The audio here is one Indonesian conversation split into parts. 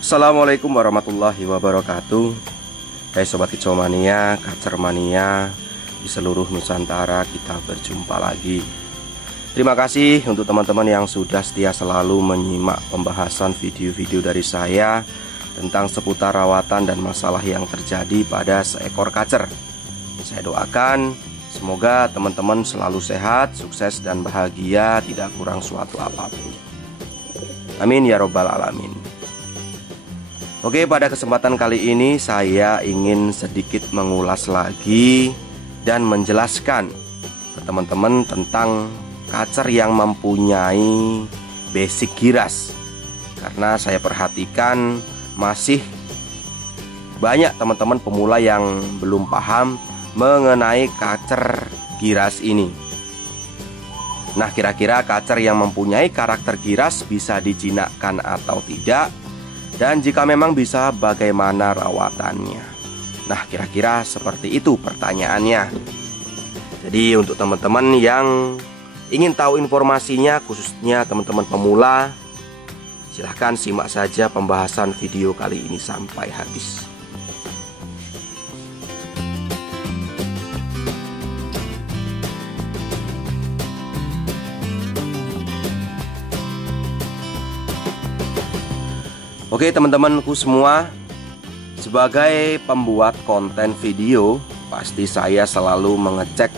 Assalamualaikum warahmatullahi wabarakatuh. Hai Sobat Kicau Mania, Kacer Mania di seluruh Nusantara, kita berjumpa lagi. Terima kasih untuk teman-teman yang sudah setia selalu menyimak pembahasan video-video dari saya tentang seputar rawatan dan masalah yang terjadi pada seekor kacer. Saya doakan semoga teman-teman selalu sehat, sukses dan bahagia, tidak kurang suatu apapun. Amin ya robbal alamin. Oke, pada kesempatan kali ini saya ingin sedikit mengulas lagi dan menjelaskan ke teman-teman tentang kacer yang mempunyai basic giras. Karena saya perhatikan masih banyak teman-teman pemula yang belum paham mengenai kacer giras ini. Nah, kira-kira kacer yang mempunyai karakter giras bisa dijinakkan atau tidak? Dan jika memang bisa, bagaimana rawatannya? Nah, kira-kira seperti itu pertanyaannya. Jadi untuk teman-teman yang ingin tahu informasinya, khususnya teman-teman pemula, silahkan simak saja pembahasan video kali ini sampai habis. Oke teman-temanku semua, sebagai pembuat konten video, pasti saya selalu mengecek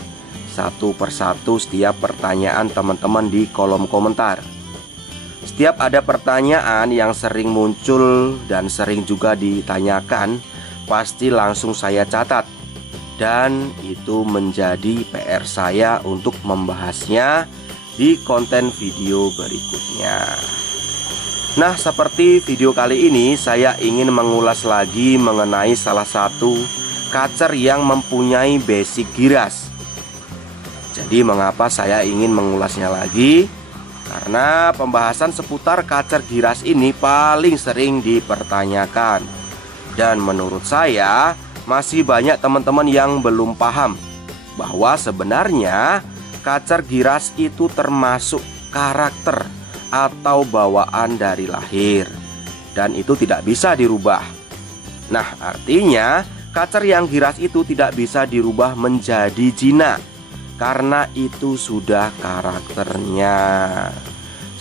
satu persatu setiap pertanyaan teman-teman di kolom komentar. Setiap ada pertanyaan yang sering muncul dan sering juga ditanyakan, pasti langsung saya catat. Dan itu menjadi PR saya untuk membahasnya di konten video berikutnya. Nah, seperti video kali ini, saya ingin mengulas lagi mengenai salah satu kacer yang mempunyai basic giras. Jadi mengapa saya ingin mengulasnya lagi? Karena pembahasan seputar kacer giras ini paling sering dipertanyakan. Dan menurut saya masih banyak teman-teman yang belum paham bahwa sebenarnya kacer giras itu termasuk karakter atau bawaan dari lahir, dan itu tidak bisa dirubah. Nah, artinya kacer yang giras itu tidak bisa dirubah menjadi jinak, karena itu sudah karakternya.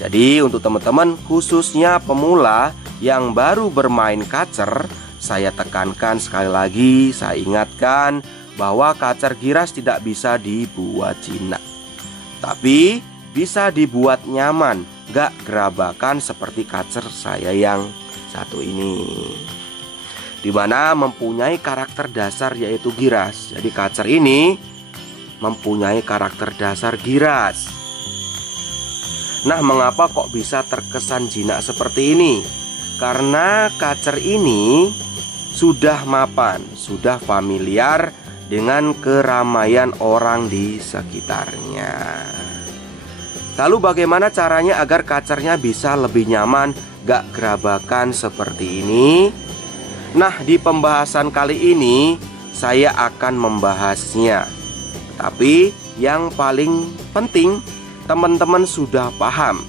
Jadi untuk teman-teman khususnya pemula yang baru bermain kacer, saya tekankan sekali lagi, saya ingatkan bahwa kacer giras tidak bisa dibuat jinak, tapi bisa dibuat nyaman, gak gerabakan seperti kacer saya yang satu ini, dimana mempunyai karakter dasar yaitu giras. Jadi kacer ini mempunyai karakter dasar giras. Nah, mengapa kok bisa terkesan jinak seperti ini? Karena kacer ini sudah mapan, sudah familiar dengan keramaian orang di sekitarnya. Lalu bagaimana caranya agar kacernya bisa lebih nyaman, gak gerabakan seperti ini? Nah, di pembahasan kali ini saya akan membahasnya. Tapi yang paling penting teman-teman sudah paham.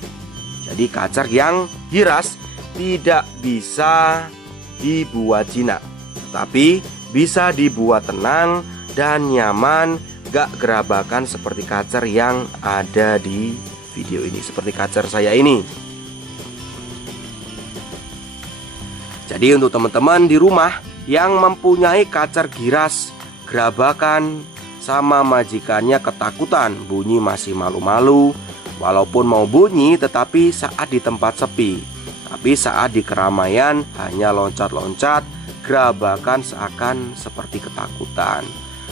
Jadi kacer yang giras tidak bisa dibuat jinak, tapi bisa dibuat tenang dan nyaman, gak gerabakan seperti kacer yang ada di video ini, seperti kacer saya ini. Jadi untuk teman-teman di rumah yang mempunyai kacer giras gerabakan sama majikannya ketakutan, bunyi masih malu-malu, walaupun mau bunyi tetapi saat di tempat sepi, tapi saat di keramaian hanya loncat-loncat, gerabakan seakan seperti ketakutan.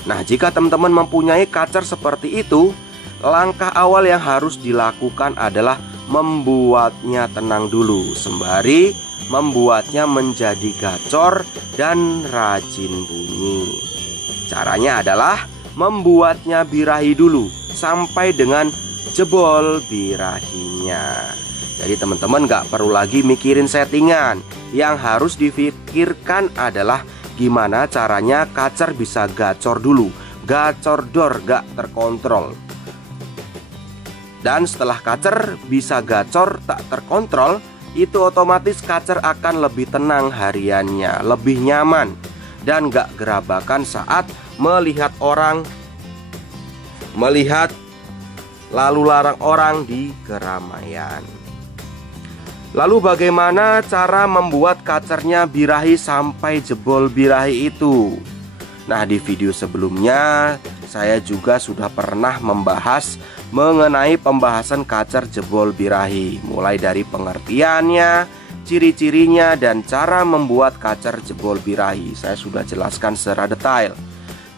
Nah, jika teman-teman mempunyai kacer seperti itu, langkah awal yang harus dilakukan adalah membuatnya tenang dulu, sembari membuatnya menjadi gacor dan rajin bunyi. Caranya adalah membuatnya birahi dulu sampai dengan jebol birahinya. Jadi teman-teman gak perlu lagi mikirin settingan. Yang harus difikirkan adalah gimana caranya kacer bisa gacor dulu, gacor dor, gak terkontrol. Dan setelah kacer bisa gacor tak terkontrol, itu otomatis kacer akan lebih tenang hariannya, lebih nyaman, dan gak gerabakan saat melihat lalu larang orang di keramaian. Lalu bagaimana cara membuat kacernya birahi sampai jebol birahi itu? Nah, di video sebelumnya saya juga sudah pernah membahas mengenai pembahasan kacer jebol birahi, mulai dari pengertiannya, ciri-cirinya, dan cara membuat kacer jebol birahi. Saya sudah jelaskan secara detail.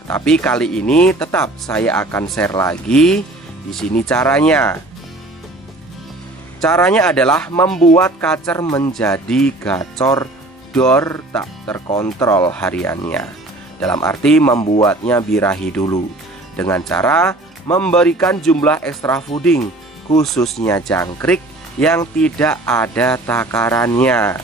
Tapi kali ini tetap saya akan share lagi di sini caranya. Caranya adalah membuat kacer menjadi gacor dor tak terkontrol hariannya. Dalam arti membuatnya birahi dulu dengan cara memberikan jumlah ekstra fooding, khususnya jangkrik yang tidak ada takarannya.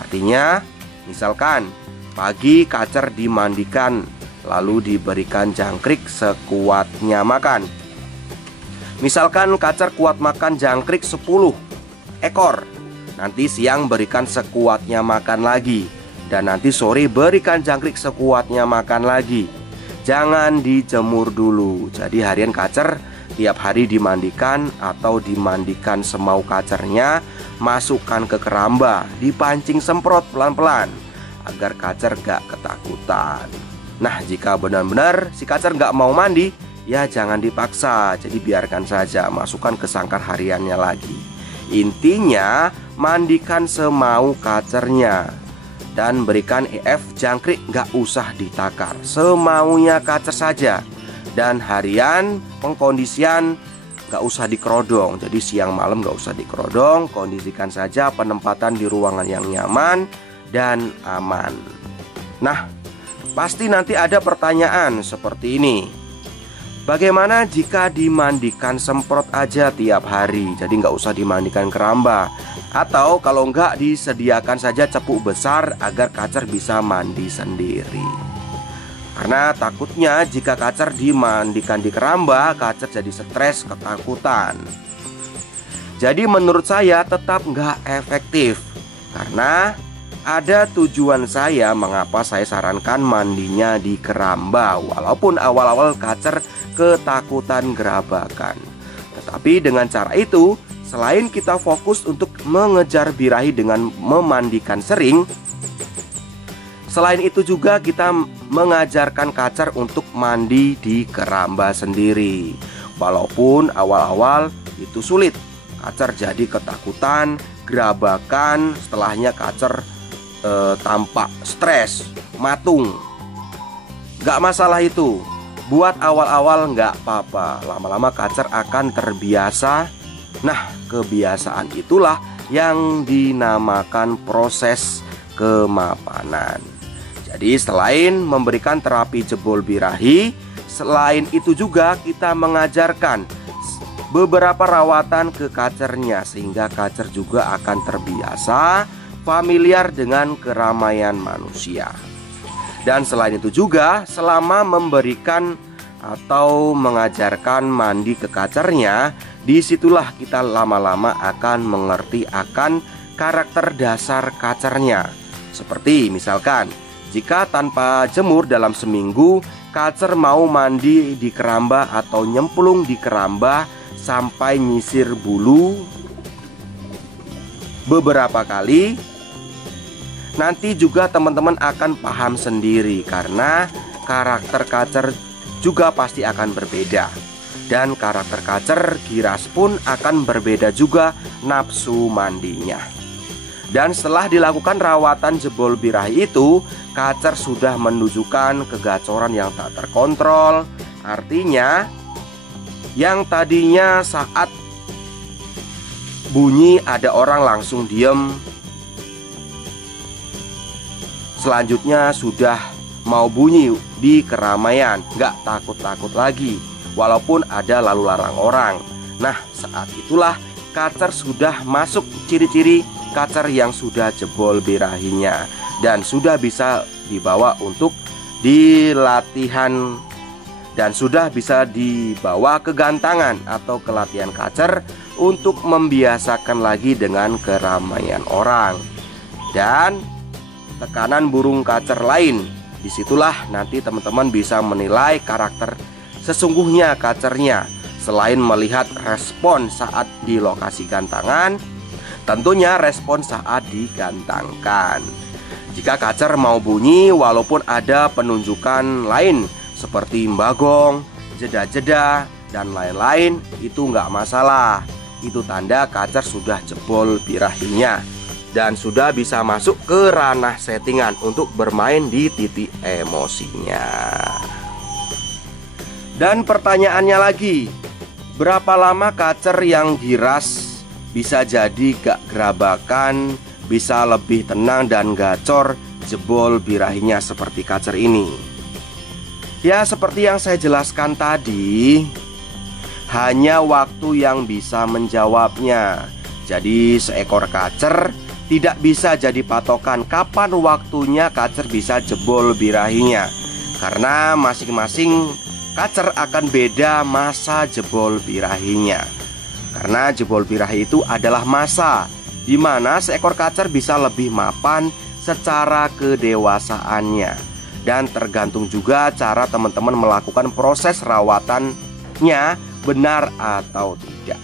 Artinya, misalkan pagi kacer dimandikan lalu diberikan jangkrik sekuatnya makan. Misalkan kacer kuat makan jangkrik 10 ekor, nanti siang berikan sekuatnya makan lagi, dan nanti sore berikan jangkrik sekuatnya makan lagi. Jangan dijemur dulu. Jadi harian kacer tiap hari dimandikan atau dimandikan semau kacernya, masukkan ke keramba, dipancing semprot pelan-pelan agar kacer gak ketakutan. Nah, jika benar-benar si kacer gak mau mandi, ya jangan dipaksa, jadi biarkan saja, masukkan ke sangkar hariannya lagi. Intinya mandikan semau kacernya dan berikan EF jangkrik, gak usah ditakar, semaunya kacer saja. Dan harian pengkondisian gak usah dikerodong, jadi siang malam gak usah dikerodong, kondisikan saja penempatan di ruangan yang nyaman dan aman. Nah, pasti nanti ada pertanyaan seperti ini. Bagaimana jika dimandikan semprot aja tiap hari? Jadi nggak usah dimandikan keramba. Atau kalau nggak, disediakan saja cepuk besar agar kacer bisa mandi sendiri. Karena takutnya jika kacer dimandikan di keramba, kacer jadi stres, ketakutan. Jadi menurut saya tetap nggak efektif. Karena ada tujuan saya mengapa saya sarankan mandinya di keramba, walaupun awal-awal kacer ketakutan gerabakan. Tetapi dengan cara itu, selain kita fokus untuk mengejar birahi dengan memandikan sering, selain itu juga kita mengajarkan kacer untuk mandi di keramba sendiri. Walaupun awal-awal itu sulit, kacer jadi ketakutan, gerabakan, setelahnya kacer tampak stres, matung. Gak masalah itu. Buat awal-awal nggak apa-apa, lama-lama kacer akan terbiasa. Nah, kebiasaan itulah yang dinamakan proses kemapanan. Jadi selain memberikan terapi jebol birahi, selain itu juga kita mengajarkan beberapa rawatan ke kacernya, sehingga kacer juga akan terbiasa familiar dengan keramaian manusia. Dan selain itu juga, selama memberikan atau mengajarkan mandi ke kacernya, disitulah kita lama-lama akan mengerti akan karakter dasar kacernya. Seperti misalkan, jika tanpa jemur dalam seminggu, kacer mau mandi di keramba atau nyemplung di keramba sampai nyisir bulu beberapa kali, nanti juga teman-teman akan paham sendiri, karena karakter kacer juga pasti akan berbeda. Dan karakter kacer giras pun akan berbeda juga nafsu mandinya. Dan setelah dilakukan rawatan jebol birahi itu, kacer sudah menunjukkan kegacoran yang tak terkontrol. Artinya, yang tadinya saat bunyi ada orang langsung diem, selanjutnya sudah mau bunyi di keramaian, nggak takut-takut lagi, walaupun ada lalu larang orang. Nah, saat itulah kacer sudah masuk ciri-ciri kacer yang sudah jebol birahinya, dan sudah bisa dibawa untuk dilatihan, dan sudah bisa dibawa ke gantangan atau ke latihan kacer untuk membiasakan lagi dengan keramaian orang. Dan tekanan burung kacer lain, disitulah nanti teman-teman bisa menilai karakter sesungguhnya kacernya. Selain melihat respon saat dilokasikan tangan, tentunya respon saat digantangkan. Jika kacer mau bunyi walaupun ada penunjukan lain seperti mbagong, jeda-jeda, dan lain-lain, itu nggak masalah. Itu tanda kacer sudah jebol birahinya dan sudah bisa masuk ke ranah settingan untuk bermain di titik emosinya. Dan pertanyaannya lagi, berapa lama kacer yang giras bisa jadi gak gerabakan, bisa lebih tenang dan gacor jebol birahinya seperti kacer ini? Ya, seperti yang saya jelaskan tadi, hanya waktu yang bisa menjawabnya. Jadi seekor kacer tidak bisa jadi patokan kapan waktunya kacer bisa jebol birahinya, karena masing-masing kacer akan beda masa jebol birahinya. Karena jebol birahi itu adalah masa di mana seekor kacer bisa lebih mapan secara kedewasaannya. Dan tergantung juga cara teman-teman melakukan proses rawatannya benar atau tidak.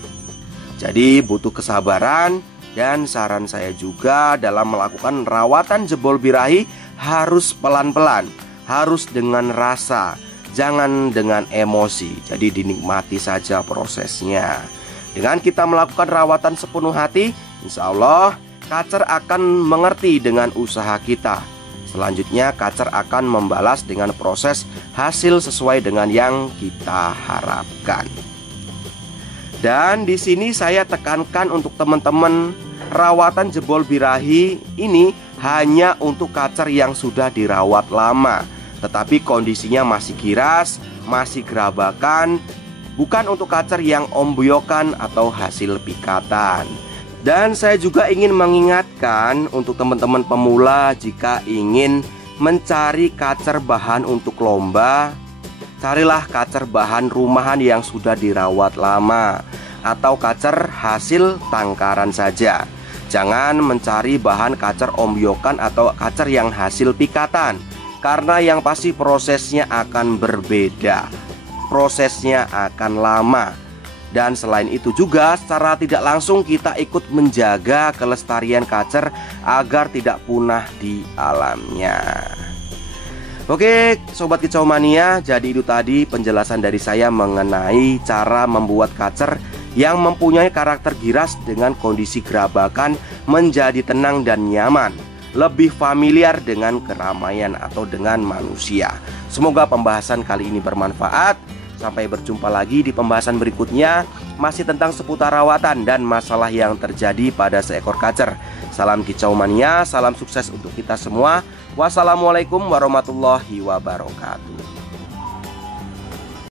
Jadi butuh kesabaran, dan saran saya juga dalam melakukan rawatan jebol birahi harus pelan-pelan, harus dengan rasa, jangan dengan emosi. Jadi dinikmati saja prosesnya. Dengan kita melakukan rawatan sepenuh hati, insya Allah kacer akan mengerti dengan usaha kita. Selanjutnya kacer akan membalas dengan proses hasil sesuai dengan yang kita harapkan. Dan di sini saya tekankan untuk teman-teman, rawatan jebol birahi ini hanya untuk kacer yang sudah dirawat lama, tetapi kondisinya masih giras, masih gerabakan, bukan untuk kacer yang ombyokan atau hasil pikatan. Dan saya juga ingin mengingatkan untuk teman-teman pemula, jika ingin mencari kacer bahan untuk lomba, carilah kacer bahan rumahan yang sudah dirawat lama, atau kacer hasil tangkaran saja. Jangan mencari bahan kacer ombyokan atau kacer yang hasil pikatan, karena yang pasti prosesnya akan berbeda, prosesnya akan lama. Dan selain itu juga secara tidak langsung kita ikut menjaga kelestarian kacer agar tidak punah di alamnya. Oke Sobat Kicau Mania, jadi itu tadi penjelasan dari saya mengenai cara membuat kacer yang mempunyai karakter giras dengan kondisi gerabakan menjadi tenang dan nyaman, lebih familiar dengan keramaian atau dengan manusia. Semoga pembahasan kali ini bermanfaat. Sampai berjumpa lagi di pembahasan berikutnya, masih tentang seputar rawatan dan masalah yang terjadi pada seekor kacer. Salam Kicau Mania, salam sukses untuk kita semua. Wassalamualaikum warahmatullahi wabarakatuh.